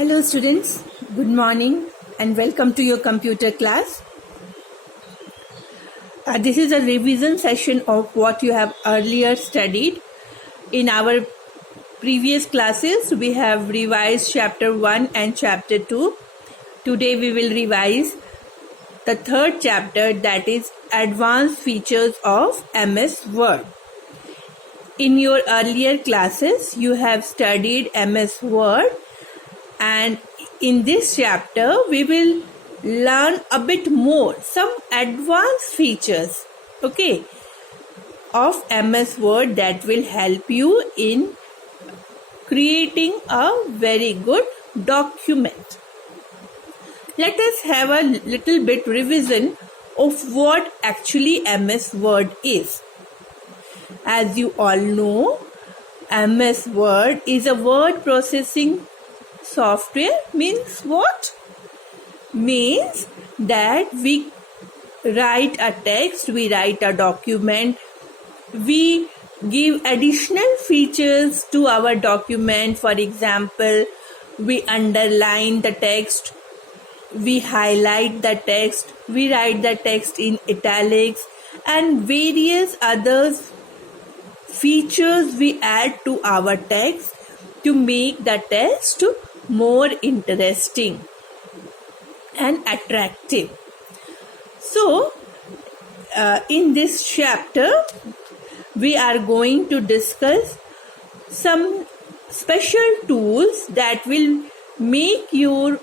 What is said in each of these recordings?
Hello students, good morning and welcome to your computer class. This is a revision session of what you have earlier studied. In our previous classes, we have revised chapter 1 and chapter 2. Today we will revise the third chapter, that is Advanced Features of MS Word. In your earlier classes, you have studied MS Word. And in this chapter, we will learn a bit more, some advanced features, of MS Word that will help you in creating a very good document. Let us have a little bit revision of what actually MS Word is. As you all know, MS Word is a word processing software. Means what? Means that we write a text, we write a document, we give additional features to our document. For example, we underline the text, we highlight the text, we write the text in italics, and various other features we add to our text to make the text more interesting and attractive. So, in this chapter, we are going to discuss some special tools that will make your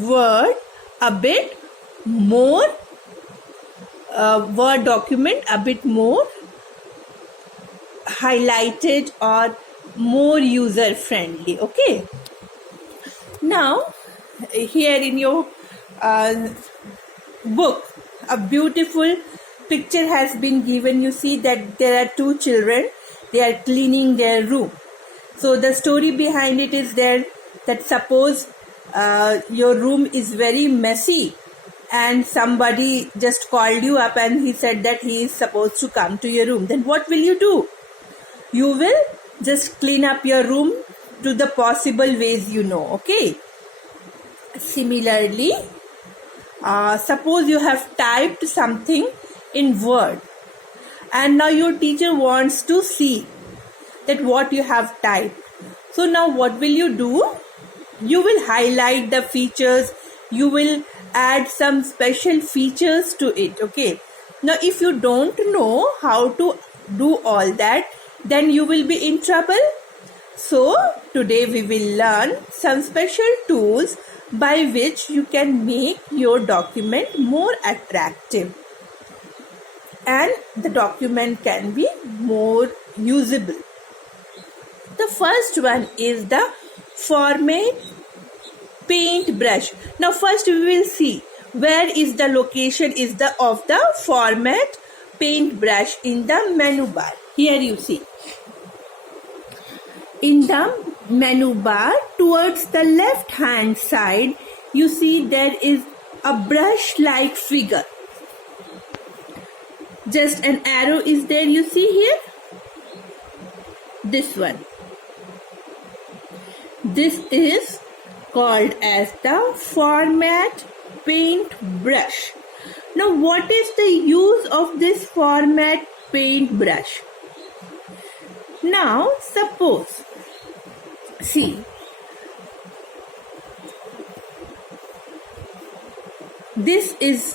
Word a bit more, Word document a bit more highlighted or more user friendly. Okay. Now, here in your book, a beautiful picture has been given. You see that there are two children. They are cleaning their room. So the story behind it is there that suppose your room is very messy and somebody just called you up and he said that he is supposed to come to your room. Then what will you do? You will just clean up your room to the possible ways you know. Okay. Similarly, suppose you have typed something in Word and now your teacher wants to see that what you have typed. So now what will you do? You will highlight the features, you will add some special features to it. Okay. Now if you don't know how to do all that, then you will be in trouble. So today we will learn some special tools by which you can make your document more attractive and the document can be more usable. The first one is the Format Paintbrush. Now first we will see where is the location of the Format Paintbrush in the menu bar. Here you see. In the menu bar, towards the left hand side, you see there is a brush like figure. Just an arrow is there, you see here. This one. This is called as the Format Paintbrush. Now what is the use of this Format Paintbrush? Now suppose, see, this is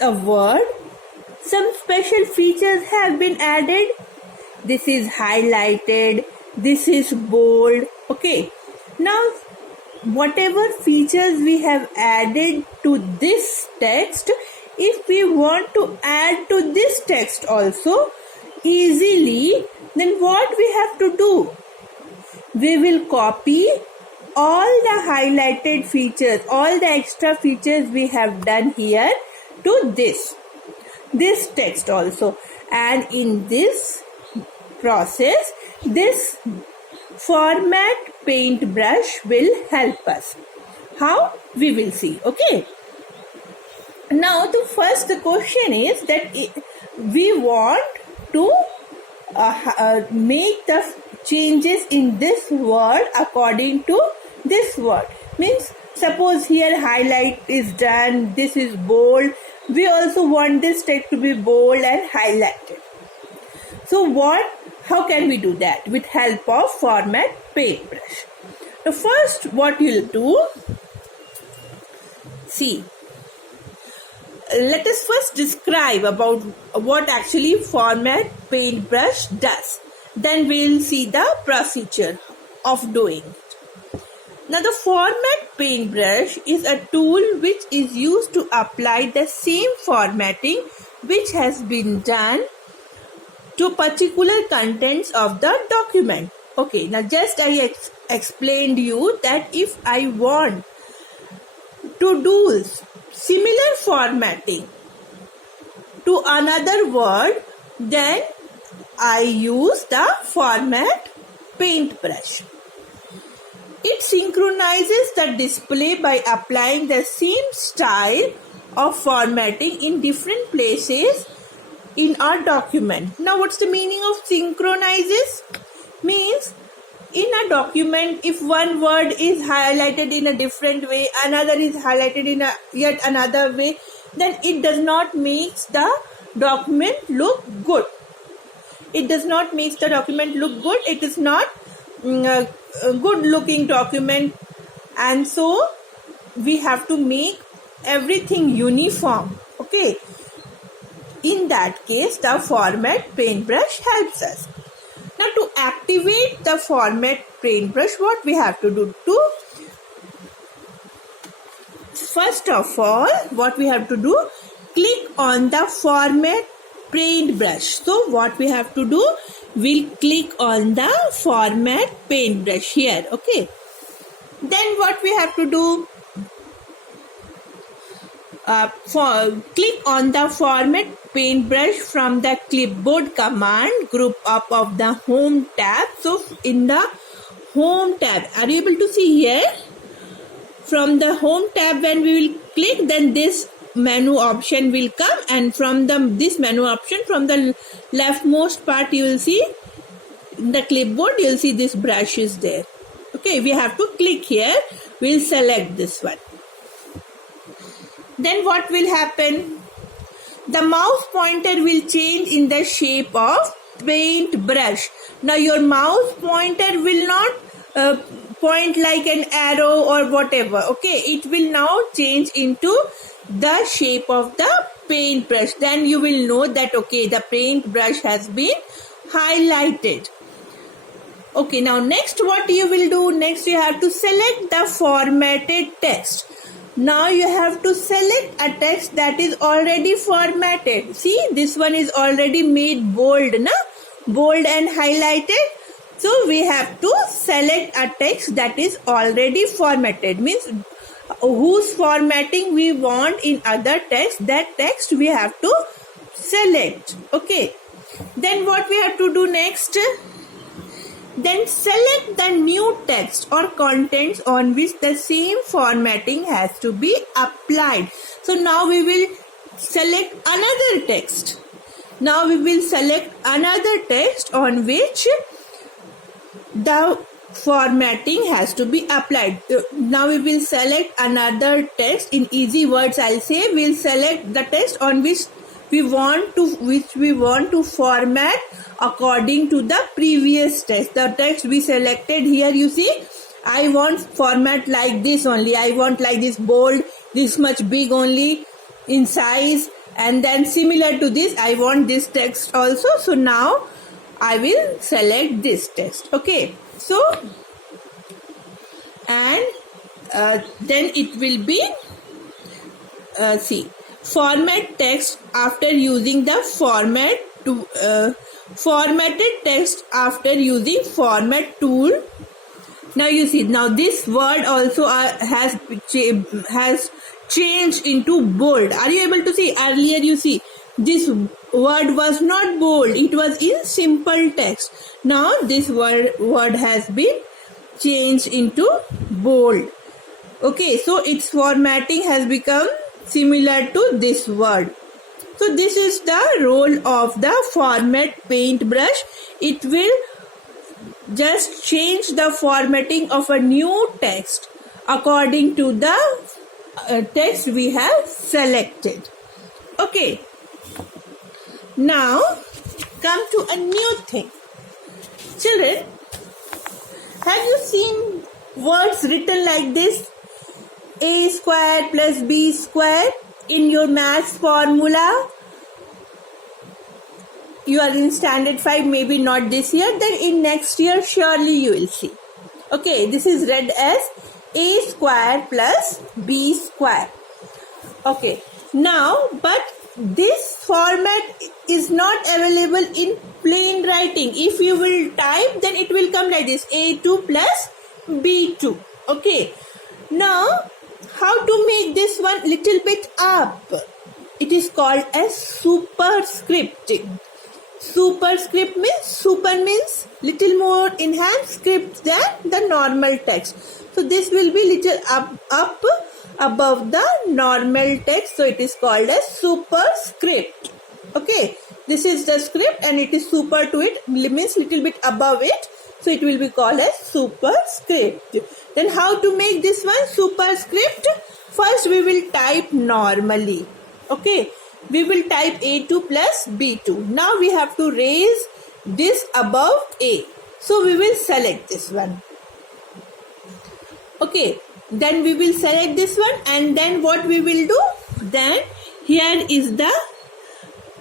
a word. Some special features have been added. This is highlighted, this is bold. Okay. Now whatever features we have added to this text, if we want to add to this text also easily, then what we have to do? We will copy all the highlighted features, all the extra features we have done here to this text also. And in this process, this Format Paintbrush will help us. How? We will see. Okay. Now the first question is that we want to make the changes in this word according to this word. Means suppose here highlight is done, this is bold. We also want this text to be bold and highlighted. So how can we do that? With help of format paintbrush. So first what you'll do, see, let us first describe about what actually format paintbrush does. Then we'll see the procedure of doing it. Now the format paintbrush is a tool which is used to apply the same formatting which has been done to particular contents of the document. Okay, now just I explained you that if I want to do similar formatting to another word, then I use the format paintbrush. It synchronizes the display by applying the same style of formatting in different places in our document. Now what's the meaning of synchronizes? Means in a document, if one word is highlighted in a different way, another is highlighted in yet another way, then it does not make the document look good. It does not make the document look good. It is not a good looking document, and so we have to make everything uniform. Okay. In that case, the format paintbrush helps us. Now to activate the format paintbrush, what we have to do? First of all, what we have to do? Click on the format paintbrush. So what we have to do? We'll click on the format paintbrush here. Okay. Then what we have to do? Click on the format paintbrush from the clipboard command group up of the home tab. So in the home tab, are you able to see here? From the home tab, when we will click, then this menu option will come, and from this menu option, from the leftmost part, you will see in the clipboard, you will see this brush is there. Okay, we have to click here. We'll select this one. Then what will happen? The mouse pointer will change in the shape of paintbrush. Now your mouse pointer will not point like an arrow or whatever. Okay, it will now change into the shape of the paintbrush. Then you will know that okay, the paintbrush has been highlighted. Okay, now next what you will do? Next you have to select the formatted text. Now you have to select a text that is already formatted. See, this one is already made bold, bold and highlighted. So we have to select a text that is already formatted. Means whose formatting we want in other text, that text we have to select. Okay. Then what we have to do next? Then select the new text or contents on which the same formatting has to be applied. So now we will select another text. Now we will select another text on which the formatting has to be applied. Now we will select another text. In easy words, I'll say we'll select the text on which we want to format according to the previous text. The text we selected here, you see, I want format like this only. I want like this bold, this much big only in size, and then similar to this, I want this text also. So now I will select this text. Okay. So, and then it will be, see, format text after using the formatted text after using format tool. Now you see, now this word also has changed into bold. Are you able to see? Earlier you see this word was not bold, it was in simple text. Now this word has been changed into bold. Okay, so its formatting has become similar to this word. So this is the role of the format paintbrush. It will just change the formatting of a new text according to the text we have selected. Okay, now come to a new thing. Children, have you seen words written like this? A square plus B square in your maths formula. You are in standard 5, maybe not this year, then in next year surely you will see. Okay, this is read as A square plus B square. Okay, now but this format is not available in plain writing. If you will type, then it will come like this: A2 plus B2. Okay, now how to make this one little bit up? It is called as superscripting. Superscript means, super means little more enhanced script than the normal text. So this will be little up above the normal text. So it is called as superscript. Okay, this is the script and it is super to it, means little bit above it. So it will be called as superscript. Then how to make this one superscript? First we will type normally. Okay, we will type A2 plus B2. Now we have to raise this above A. So we will select this one. Okay, then we will select this one, and then what we will do? Then here is the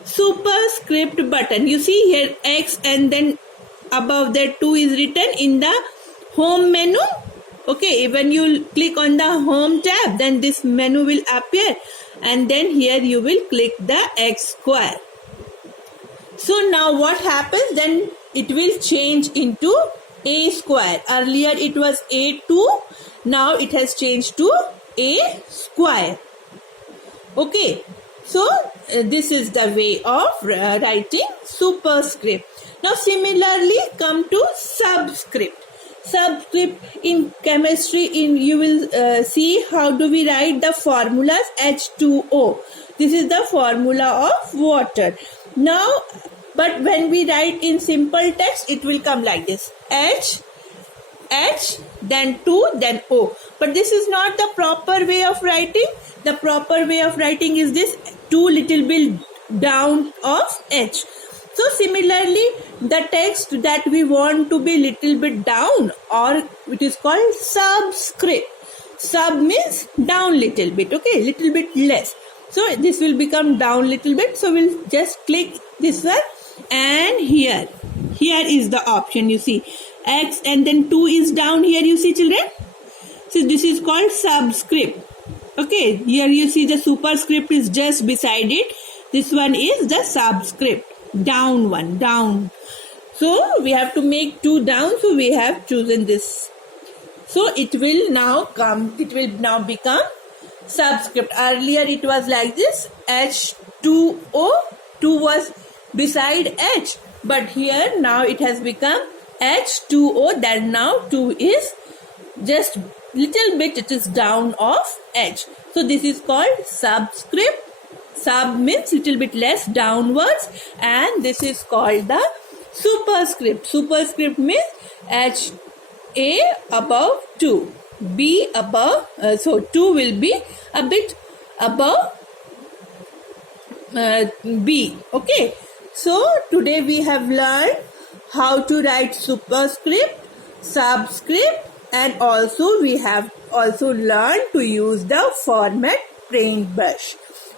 superscript button. You see here X, and then above that 2 is written in the home menu. Okay, when you click on the home tab, then this menu will appear, and then here you will click the X square. So now what happens? Then it will change into A square. Earlier it was A2, now it has changed to A square. Okay, so this is the way of writing superscript. Now similarly come to subscript. Subscript in chemistry, you will see how do we write the formulas. H2O. This is the formula of water. Now, but when we write in simple text, it will come like this: H, then 2, then O. But this is not the proper way of writing. The proper way of writing is this: 2 little bit down of H. So similarly, the text that we want to be little bit down, or it is called subscript. Sub means down little bit, okay, little bit less. So this will become down little bit. So we'll just click this one, and here is the option. You see X, and then 2 is down here. You see, children. So this is called subscript. Okay, here you see the superscript is just beside it. This one is the subscript. Down one, down. So we have to make 2 down. So we have chosen this. So it will now become subscript. Earlier it was like this: H2O. 2 was beside H. But here now it has become H2O. That now 2 is just little bit, it is down of H. So this is called subscript. Sub means little bit less downwards, and this is called the superscript. Superscript means H A above 2, B above, so 2 will be a bit above B. Okay, so today we have learned how to write superscript, subscript, and also we have also learned to use the format paintbrush.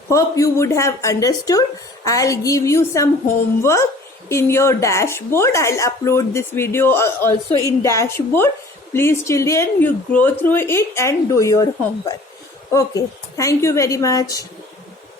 Hope you would have understood. I'll give you some homework in your dashboard. I'll upload this video also in dashboard. Please children, you go through it and do your homework. Okay, thank you very much.